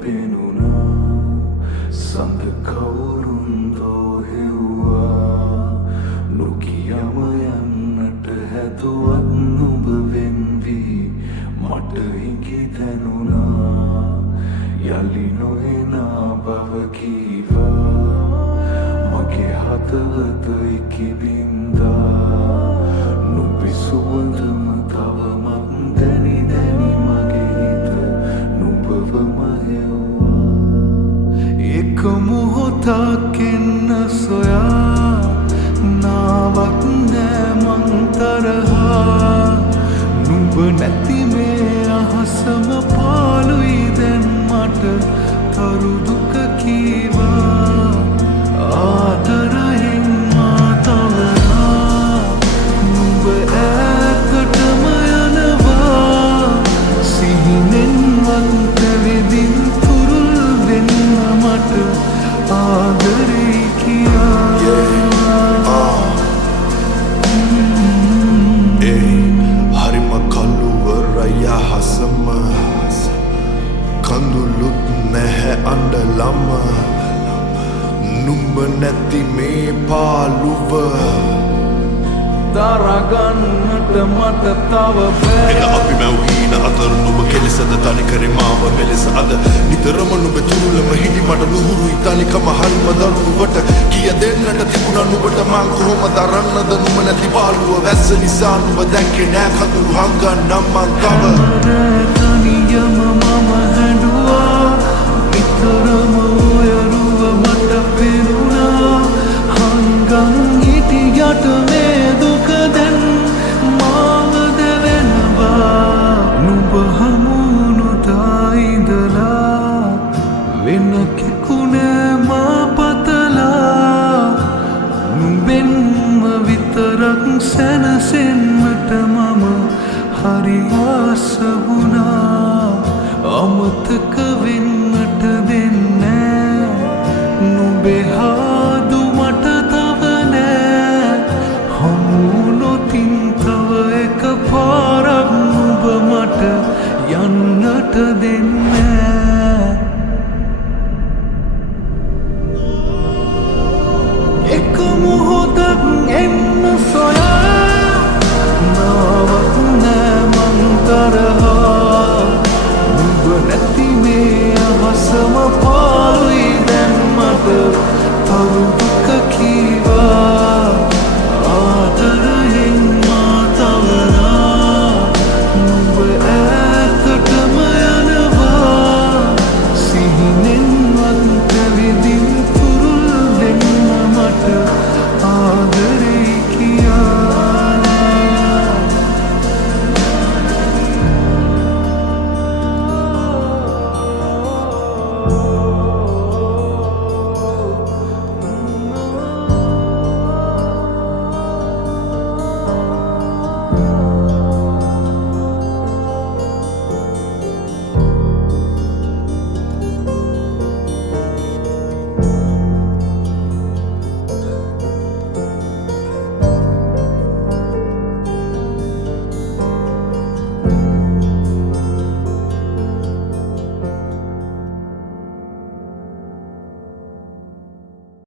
පෙනුණා සඳ කවුරුන්දෝ හෙව්වා නොකියම යන්නට හැදුවත් නුඹ වෙන්වී මට හිකි දැනුණා යලි නොහෙනා බව කීවා මගේ හදවත ඉකිබින්දා නුඹේ සුවඳම තවමත් දැනි දැනි මගේ හිත නුඹවම හෙව්වා එක මොහොතක් එන්න සොයා නාවක් නෑ මං තරහා නුඹ නැති මේ අහසම පාළුයි දැන් මට තරු දුක කීවා ආදරයෙන් මා තවනා නුඹ ඈතටම යනවා සිහිනෙන්වත් පැවිදින් තුරුල් වෙන්න මට ආදරේ කියා හරිම කළුවරය හසම කඳුළුත් නැහැ අඬලම නුඹ නැති මේ පාළුව දරගන්නට මට තව බෑ එන අපි මැව්හීන අතර නුඹ කෙලෙසද තනිකරේ මාව මෙලෙස අද නිතරම නුඹ තුරුලම හිටි මට නුහුරුයි තනිකම හරිම දරුණුවට කිය දෙන්නට තිබුණා නුඹට මං කොහොම දරන්නද නුඹ නැති පාළුව වැස්ස නිසා නුඹ දැක්කේ නෑ කඳුළු හංගන්නම් මං තව තනියම මම හැඬුවා නිතරම ඔය රුව මට පෙනුණා හංගන් හිටියට මේ දුක දැන් මාව දැවෙනවා නුඹ හමුුණුතා ඉඳලා වෙන කෙකුණෑ මා පතලා නුඹෙන්ම විතරක් සැනසෙන්නට මම හරි ආස වුණා අමතක වෙන්නට දෙන්නේ නුඹේ හාදු මට තව නෑ හමුුණොතින් තව එක පාරක් නුඹ මට යන්නට දෙන්න